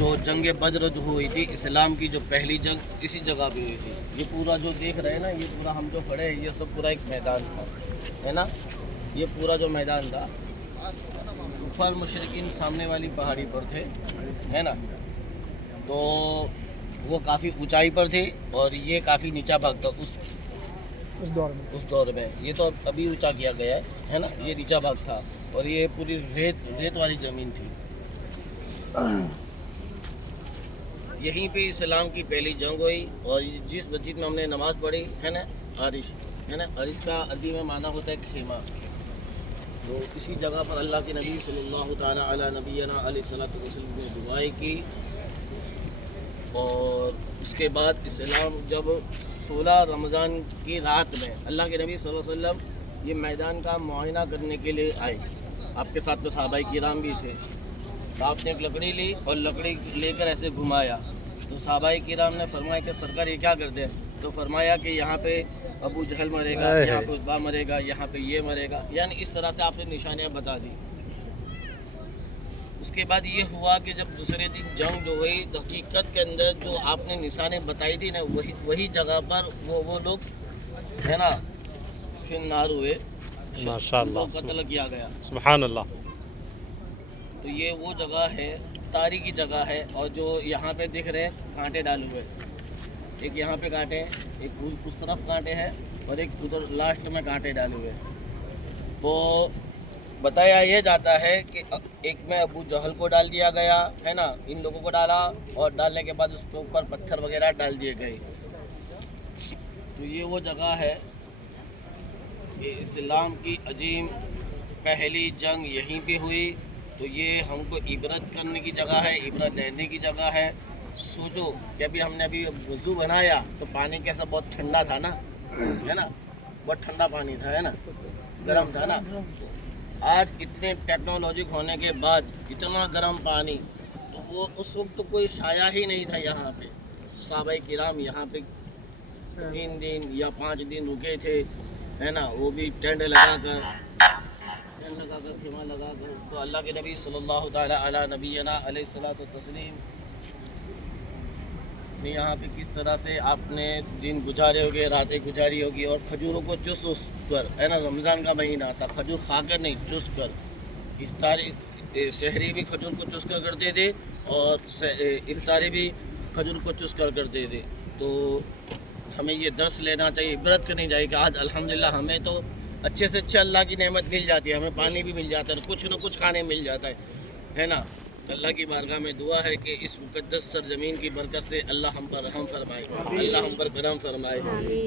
جو جنگ بدر جو ہوئی تھی اسلام کی جو پہلی جنگ اسی جگہ پہ ہوئی تھی. یہ پورا جو دیکھ رہے ہیں نا یہ پورا ہم جو کھڑے ہیں یہ سب پورا ایک میدان تھا ہے نا. یہ پورا جو میدان تھا کفار مشرکین سامنے والی پہاڑی پر تھے ہے نا. تو وہ کافی اونچائی پر تھے اور یہ کافی نیچا بھاگ تھا اس دور میں. یہ تو ابھی اونچا کیا گیا ہے نا. یہ نیچا بھاگ تھا اور یہ پوری ریت والی زمین تھی. یہیں پہ اسلام کی پہلی جنگ ہوئی اور جس مسجد میں ہم نے نماز پڑھی ہے نا عرش ہے نا. عرش کا عربی میں معنی ہوتا ہے خیمہ. تو اسی جگہ پر اللہ کے نبی صلی اللہ تعالیٰ علی نبینا علیہ الصلوۃ والسلام نے دعائیں کی. اور اس کے بعد اسلام جب 16 رمضان کی رات میں اللہ کے نبی صلی اللہ علیہ وسلم یہ میدان کا معائنہ کرنے کے لیے آئے. آپ کے ساتھ میں صحابہ کرام بھی تھے. تو آپ نے ایک لکڑی لی اور لکڑی لے کر ایسے گھمایا. تو صحابہ کرام نے فرمایا کہ سرکار یہ کیا کرتے ہیں. تو فرمایا کہ یہاں پہ ابو جہل مرے گا, یہاں پہ عتبہ مرے گا, یہاں پہ یہ مرے گا. یعنی اس طرح سے آپ نے نشانیاں بتا دی. اس کے بعد یہ ہوا کہ جب دوسرے دن جنگ جو ہوئی حقیقت کے اندر جو آپ نے نشانیں بتائی تھی نا وہی جگہ پر وہ لوگ ہے نا فنار ہوئے. ماشاءاللہ قتل کیا گیا. سبحان اللہ. تو یہ وہ جگہ ہے تاریخی جگہ ہے. اور جو یہاں پہ دکھ رہے کانٹے ڈالے ہوئے, ایک یہاں پہ کانٹے ہیں, ایک اس طرف کانٹے ہیں اور ایک ادھر لاسٹ میں کانٹے ڈالے ہوئے. تو بتایا یہ جاتا ہے کہ ایک میں ابو جہل کو ڈال دیا گیا ہے نا. ان لوگوں کو ڈالا اور ڈالنے کے بعد اس کے اوپر پتھر وغیرہ ڈال دیے گئے. تو یہ وہ جگہ ہے کہ اسلام کی عظیم پہلی جنگ یہیں پہ ہوئی. تو یہ ہم کو عبرت کرنے کی جگہ ہے, عبرت لینے کی جگہ ہے. سوچو کہ ہم نے ابھی وضو بنایا تو پانی کیسا بہت ٹھنڈا تھا نا ہے نا. بہت ٹھنڈا پانی تھا ہے نا, گرم تھا نا. آج اتنے ٹیکنالوجک ہونے کے بعد اتنا گرم پانی, تو وہ اس وقت کوئی سایہ ہی نہیں تھا یہاں پہ. صحابہ کرام یہاں پہ 3 دن یا 5 دن رکے تھے ہے نا. وہ بھی ٹینٹ لگا کر خیمہ لگا کر. تو اللہ کے نبی صلی اللہ تعالیٰ علی نبینا علیہ الصلوۃ والتسلیم نے یہاں پہ کس طرح سے آپ نے دن گزارے ہوگے, راتیں گزاری ہوگی. اور کھجوروں کو چس کر ہے نا, رمضان کا مہینہ تھا, کھجور کھا کر نہیں چس کر. افطاری شہری بھی کھجور کو چس کر کرتے تھے اور افطاری بھی کھجور کو چس کر کرتے تھے. تو ہمیں یہ درس لینا چاہیے, عبرت کرنی چاہیے کہ آج الحمدللہ ہمیں تو اچھے سے اچھے اللہ کی نعمت مل جاتی ہے. ہمیں پانی بھی مل جاتا ہے, کچھ نہ کچھ کھانے مل جاتا ہے نا. اللہ کی بارگاہ میں دعا ہے کہ اس مقدس سرزمین کی برکت سے اللہ ہم پر رحم فرمائے, اللہ ہم پر کرم فرمائے,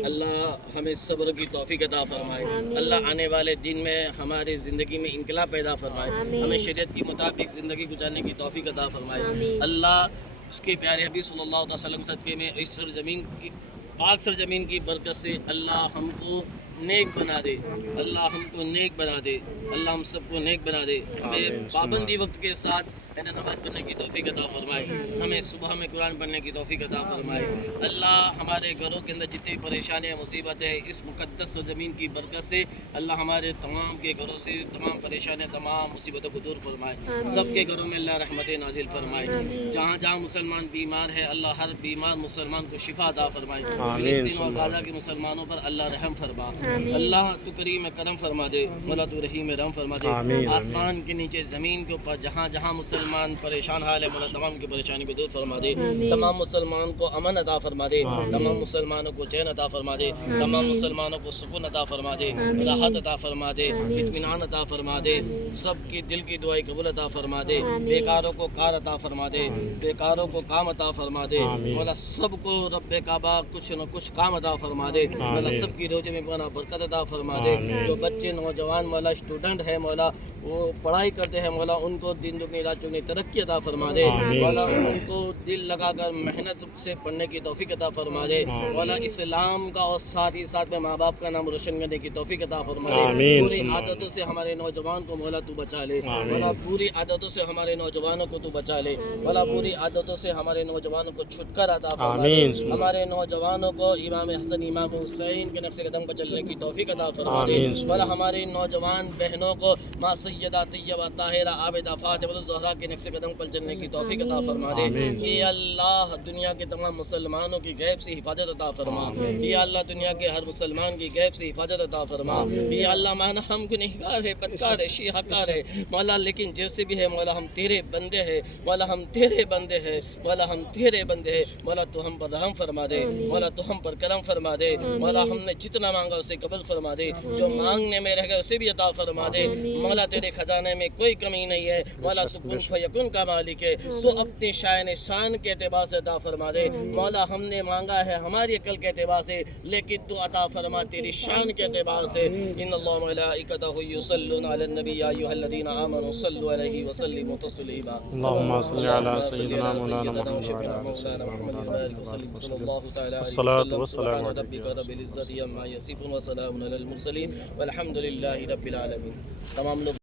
اللہ ہمیں صبر کی توفیق عطا فرمائے, اللہ آنے والے دن میں ہماری زندگی میں انقلاب پیدا فرمائے, ہمیں شریعت کے مطابق زندگی گزارنے کی توفیق عطا فرمائے. اللہ اس کے پیارے حبیب صلی اللہ علیہ وسلم صدقے میں اس سرزمین کی پاک سرزمین کی برکت سے اللہ ہم کو نیک بنا دے, اللہ ہم کو نیک بنا دے, اللہ ہم سب کو نیک بنا دے. ہمیں پابندی وقت کے ساتھ نماز پڑھنے کی توفیق عطا فرمائے, ہمیں صبح میں قرآن پڑھنے کی توفیق عطا فرمائے. اللہ ہمارے گھروں کے اندر جتنی پریشانیاں مصیبتیں ہیں اس مقدس سرزمین کی برکت سے اللہ ہمارے تمام کے گھروں سے تمام پریشانیاں تمام مصیبتوں کو دور فرمائے. سب کے گھروں میں اللہ رحمتیں نازل فرمائے. جہاں جہاں مسلمان بیمار ہے اللہ ہر بیمار مسلمان کو شفا عطا فرمائے. فلسطین اور غزہ کے مسلمانوں پر اللہ رحم فرما. اللہ تو کریم کرم فرما دے, مولا تو رحیم رحم فرما دے. آسمان کے نیچے زمین کے اوپر جہاں جہاں مسلمان پریشان حال ہے مولا تمام کی پریشانی کو دور فرما دے. تمام مسلمان کو امن عطا فرما دے, تمام مسلمانوں کو چین عطا فرما دے, تمام مسلمانوں کو سکون عطا فرما دے, راحت عطا فرما دے, اطمینان عطا فرما دے. سب کی دل کی دعائیں قبول عطا فرما دے. بیکاروں کو کار عطا فرما دے, بیکاروں کو کام عطا فرما دے. مولا سب کو رب کعبہ کچھ نہ کچھ کام عطا فرما دے. مولا سب کی روزے میں بنا برکت عطا فرما دے. جو بچے نوجوان مولا اسٹوڈنٹ ہے مولا وہ پڑھائی کرتے ہیں مولا ان کو دن دگنی رات چگنی ترقی عطا فرما دے. مولا ان کو دل لگا کر محنت سے پڑھنے کی توفیق عطا فرما دے. مولا اسلام کا اور ساتھ ہی ساتھ میں ماں باپ کا نام روشن کرنے کی توفیق عطا فرما دے. پوری عادتوں سے ہمارے نوجوان کو مولا تو بچا لے. مولا پوری عادتوں سے ہمارے نوجوانوں کو تو بچا لے. مولا پوری عادتوں سے ہمارے نوجوانوں کو چھٹکارا عطا فرما دے. ہمارے نوجوانوں کو امام حسن امام حسین کے نقش قدم پر چلنے کی توفیق عطا فرما دے. مولا ہمارے نوجوان بہنوں کو ماں سیدہ طیبہ طاہرہ عابدہ فاطمہ الزہرا کے نقش قدم پر چلنے کی توفیق عطا فرما دے. یا اللہ دنیا کے تمام مسلمانوں کی غیب سے حفاظت عطا فرما، یا اللہ دنیا کے ہر مسلمان کی غیب سے حفاظت عطا فرما، یا اللہ مولا ہم گنہگار ہے، بدکار ہے، شیعہ کار ہے مولا، لیکن جیسے بھی ہے مولا ہم تیرے بندے ہیں مولا، ہم تیرے بندے ہیں مولا، ہم تیرے بندے ہیں مولا، تو ہم پر رحم فرما دے مولا، تو ہم پر کرم فرما دے مولا، ہم نے جتنا مانگا اسے قبول فرما دے، جو مانگنے میں رہ گئے اسے بھی عطا فرما دے مولا، تیرے خزانے میں کوئی کمی نہیں ہے مولا، تو کن فیکن کا مالک ہے، تو اپنی شان کے اعتبار سے عطا فرما دے مولا، ہم نے مانگا ہے ہماری عقل کے اعتبار سے، لیکن تو عطا فرما تیری شان کے اعتبار سے۔ ان اللہ ملائکتہ یصلون علی النبی یا ایھا الذین آمنوا صلوا علیہ وسلموا تسلیما۔ اللهم صل على سيدنا مولانا محمد وعلى آل سيدنا محمد صلی اللہ تعالی علیہ الصلاة وسلم۔ والسلام سبحان عليك ربک يا رب العزة عما یصفون وسلام علی المرسلین والحمد للہ رب العالمین۔ تمام لوگ